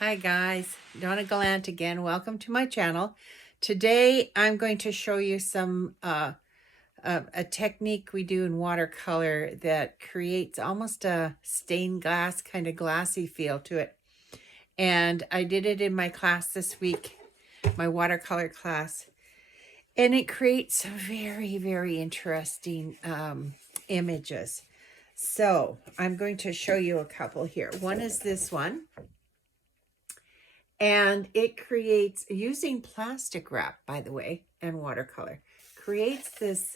Hi guys, Donna Gallant again. Welcome to my channel. Today I'm going to show you some a technique we do in watercolor that creates almost a stained glass kind of glassy feel to it. And I did it in my class this week, my watercolor class, and it creates some very interesting images. So I'm going to show you a couple here. One is this one. And it creates, using plastic wrap, by the way, and watercolor, creates this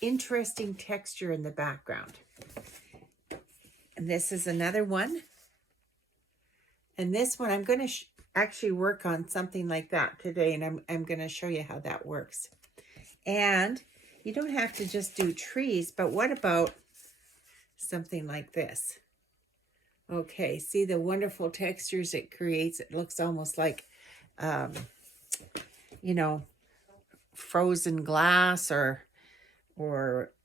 interesting texture in the background. And this is another one. And this one, I'm going to actually work on something like that today, and I'm going to show you how that works. And you don't have to just do trees, but what about something like this? Okay, see the wonderful textures it creates. It looks almost like, you know, frozen glass or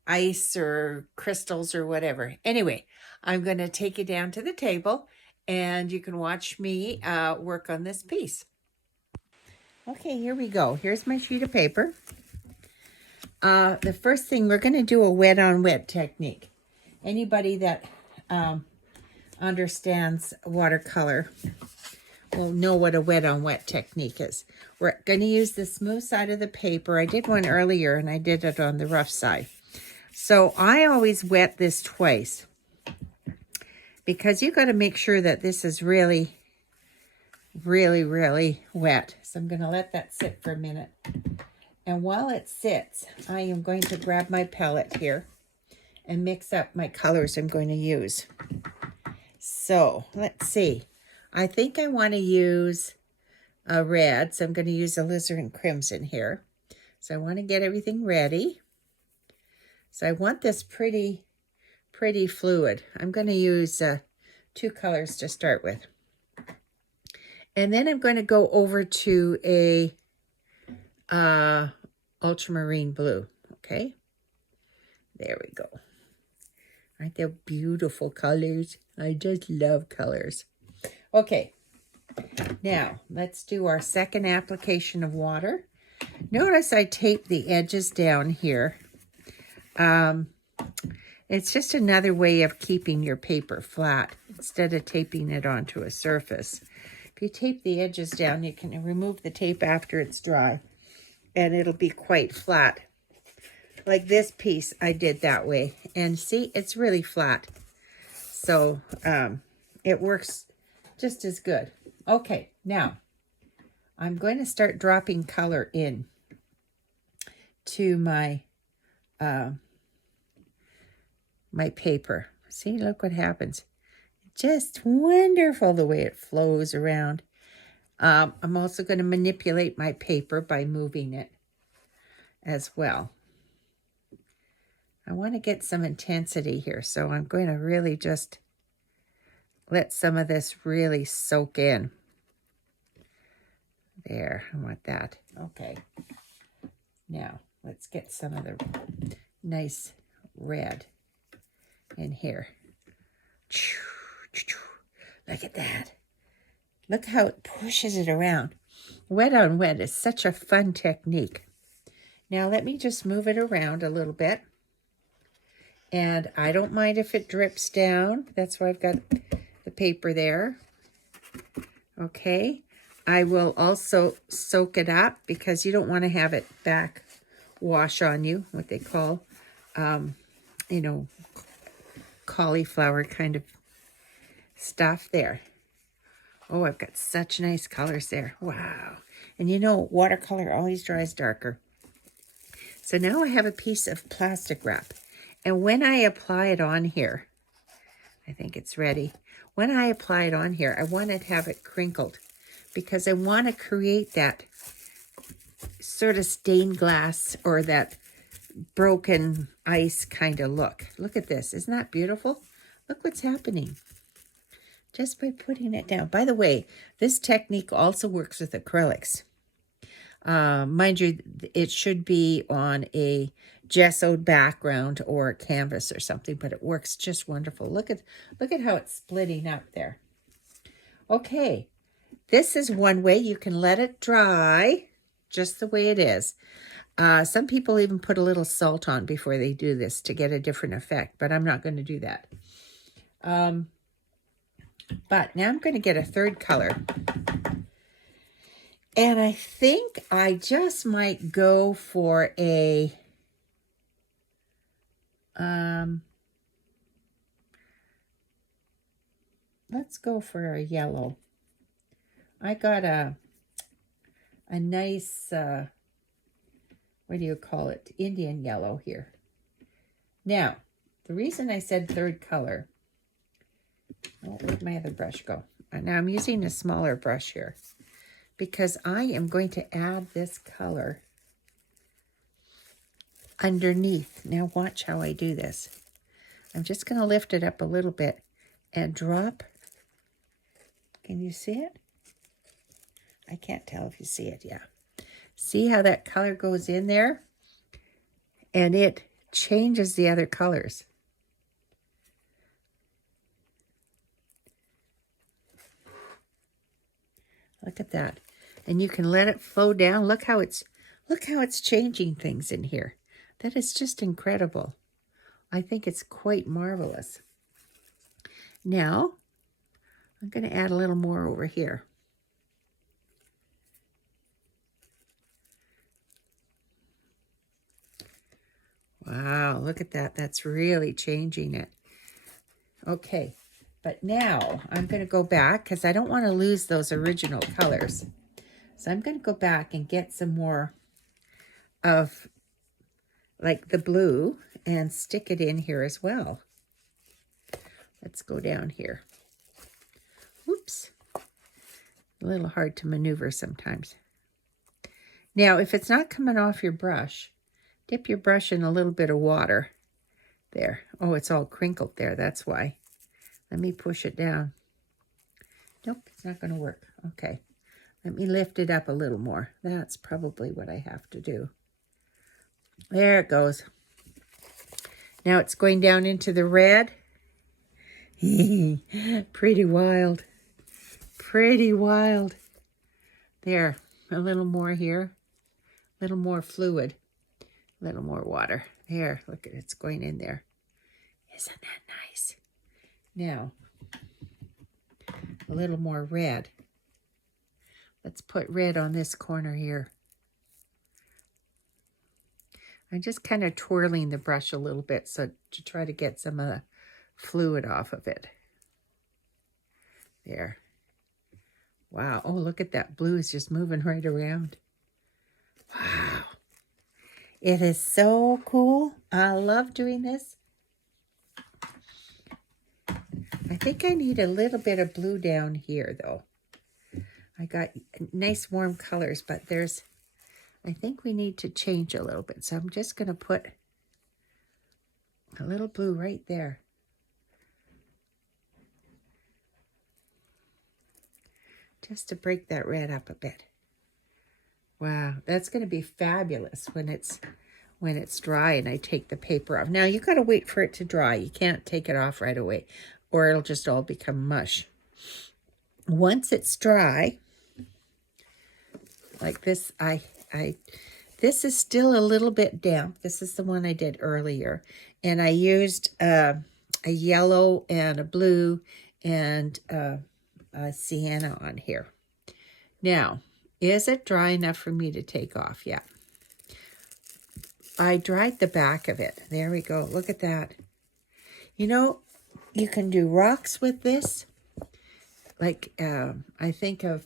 ice or crystals or whatever. Anyway, I'm going to take you down to the table and you can watch me work on this piece. Okay, here we go. Here's my sheet of paper. The first thing, we're going to do a wet on wet technique. Anybody that understands watercolor will know what a wet on wet technique is. We're going to use the smooth side of the paper. I did one earlier and I did it on the rough side. So I always wet this twice because you got to make sure that this is really wet. So I'm going to let that sit for a minute. And while it sits, I am going to grab my palette here and mix up my colors I'm going to use. So let's see. I think I want to use a red, so I'm going to use alizarin crimson here. So I want to get everything ready. So I want this pretty fluid. I'm going to use 2 colors to start with. And then I'm going to go over to a ultramarine blue. Okay. There we go. Aren't they beautiful colors? I just love colors. Okay, now let's do our second application of water. Notice I taped the edges down here. It's just another way of keeping your paper flat instead of taping it onto a surface. If you tape the edges down, you can remove the tape after it's dry, and it'll be quite flat. Like this piece, I did that way. And see, it's really flat. So it works just as good. Okay, now I'm going to start dropping color in to my my paper. See, look what happens. Just wonderful the way it flows around. I'm also going to manipulate my paper by moving it as well. I want to get some intensity here, so I'm going to really just let some of this really soak in. There, I want that. Okay. Now, let's get some of the nice red in here. Look at that. Look how it pushes it around. Wet on wet is such a fun technique. Now, let me just move it around a little bit. And I don't mind if it drips down. That's why I've got the paper there. Okay. I will also soak it up because you don't want to have it back wash on you, what they call, you know, cauliflower kind of stuff there. Oh, I've got such nice colors there. Wow. And you know, watercolor always dries darker. So now I have a piece of plastic wrap. And when I apply it on here, I think it's ready. When I apply it on here, I want to have it crinkled because I want to create that sort of stained glass or that broken ice kind of look. Look at this. Isn't that beautiful? Look what's happening just by putting it down. By the way, this technique also works with acrylics. Mind you, it should be on a gessoed background or a canvas or something, but it works just wonderful. Look at how it's splitting up there. Okay, this is one way. You can let it dry just the way it is. Some people even put a little salt on before they do this to get a different effect, but I'm not going to do that. But now I'm going to get a third color. And I think I just might go for a, let's go for a yellow. I got a nice, what do you call it? Indian yellow here. Now, the reason I said third color, oh, where'd my other brush go? Now I'm using a smaller brush here because I am going to add this color underneath. Now watch how I do this. I'm just going to lift it up a little bit and drop. Can you see it? I can't tell if you see it. Yeah. See how that color goes in there? And it changes the other colors. Look at that. And you can let it flow down. Look how it's changing things in here. That is just incredible. I think it's quite marvelous. Now, I'm going to add a little more over here. Wow, look at that. That's really changing it. Okay, but now I'm going to go back because I don't want to lose those original colors. So I'm going to go back and get some more of like the blue and stick it in here as well. Let's go down here. Whoops. A little hard to maneuver sometimes. Now, if it's not coming off your brush, dip your brush in a little bit of water. There. Oh, it's all crinkled there. That's why. Let me push it down. Nope, it's not going to work. Okay. Let me lift it up a little more. That's probably what I have to do. There it goes. Now it's going down into the red. Pretty wild. Pretty wild. There. A little more here. A little more fluid. A little more water. There. Look at it. It's going in there. Isn't that nice? Now, a little more red. Let's put red on this corner here. I'm just kind of twirling the brush a little bit so to try to get some of the fluid off of it. There. Wow. Oh, look at that. Blue is just moving right around. Wow. It is so cool. I love doing this. I think I need a little bit of blue down here, though. I got nice warm colors, but I think we need to change a little bit. So I'm just going to put a little blue right there. Just to break that red up a bit. Wow, that's going to be fabulous when it's dry and I take the paper off. Now, you got to wait for it to dry. You can't take it off right away, or it'll just all become mush. Once it's dry, like this, this is still a little bit damp. This is the one I did earlier. And I used a yellow and a blue and a sienna on here. Now, is it dry enough for me to take off? Yeah. I dried the back of it. There we go. Look at that. You know, you can do rocks with this. Like, I think of,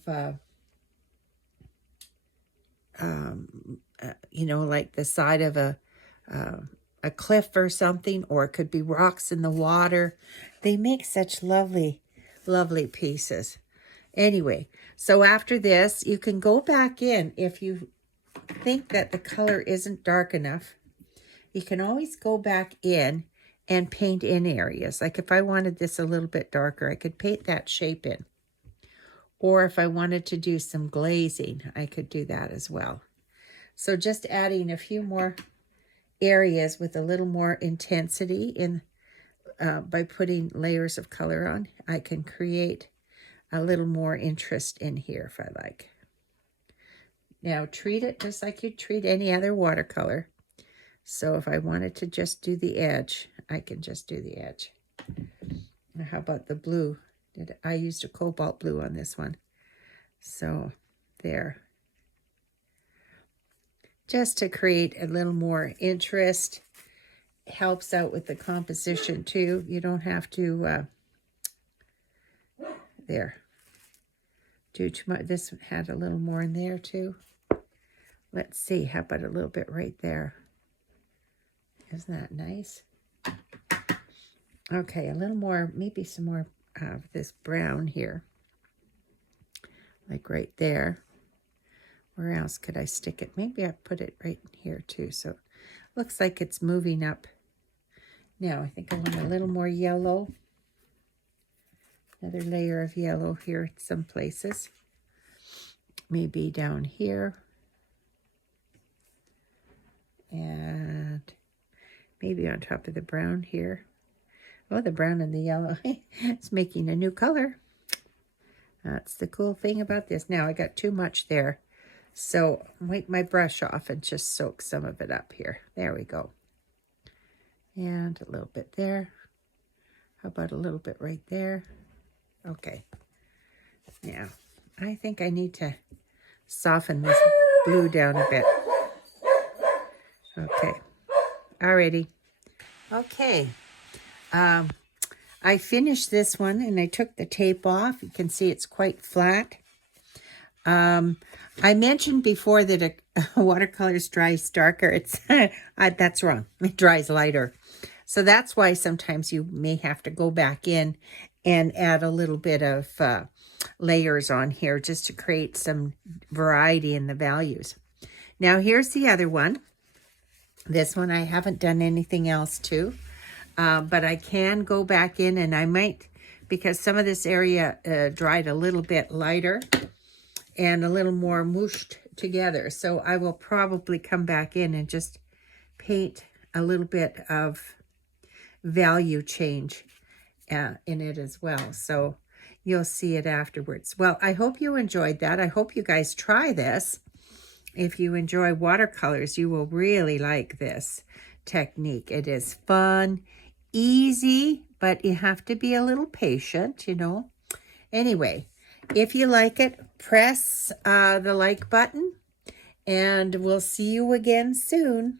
you know, like the side of a cliff or something, or it could be rocks in the water. They make such lovely, lovely pieces. Anyway, so after this, you can go back in if you think that the color isn't dark enough. You can always go back in and paint in areas. Like if I wanted this a little bit darker, I could paint that shape in. Or if I wanted to do some glazing, I could do that as well. So just adding a few more areas with a little more intensity in by putting layers of color on, I can create a little more interest in here if I like. Now treat it just like you'd treat any other watercolor. So if I wanted to just do the edge, I can just do the edge. Now how about the blue? I used a cobalt blue on this one. So there. Just to create a little more interest. Helps out with the composition too. You don't have to, there. Do too much. This had a little more in there too. Let's see, how about a little bit right there? Isn't that nice? Okay, a little more, maybe some more of this brown here. Like right there. Where else could I stick it? Maybe I put it right here too. So it looks like it's moving up. Now I think I want a little more yellow. Another layer of yellow here in some places. Maybe down here. And maybe on top of the brown here. Oh, the brown and the yellow. It's making a new color. That's the cool thing about this. Now, I got too much there. So, wipe my brush off and just soak some of it up here. There we go. And a little bit there. How about a little bit right there? Okay. Now, I think I need to soften this blue down a bit. Okay. Alrighty. Okay. I finished this one and I took the tape off. You can see it's quite flat. I mentioned before that a watercolor dries darker. It's that's wrong. It dries lighter. So that's why sometimes you may have to go back in and add a little bit of layers on here just to create some variety in the values. Now here's the other one. This one I haven't done anything else to, but I can go back in and I might, because some of this area dried a little bit lighter and a little more mooshed together. So I will probably come back in and just paint a little bit of value change in it as well. So you'll see it afterwards. Well, I hope you enjoyed that. I hope you guys try this. If you enjoy watercolors, you will really like this technique. It is fun, easy, but you have to be a little patient, you know. Anyway, if you like it, press the like button, and we'll see you again soon.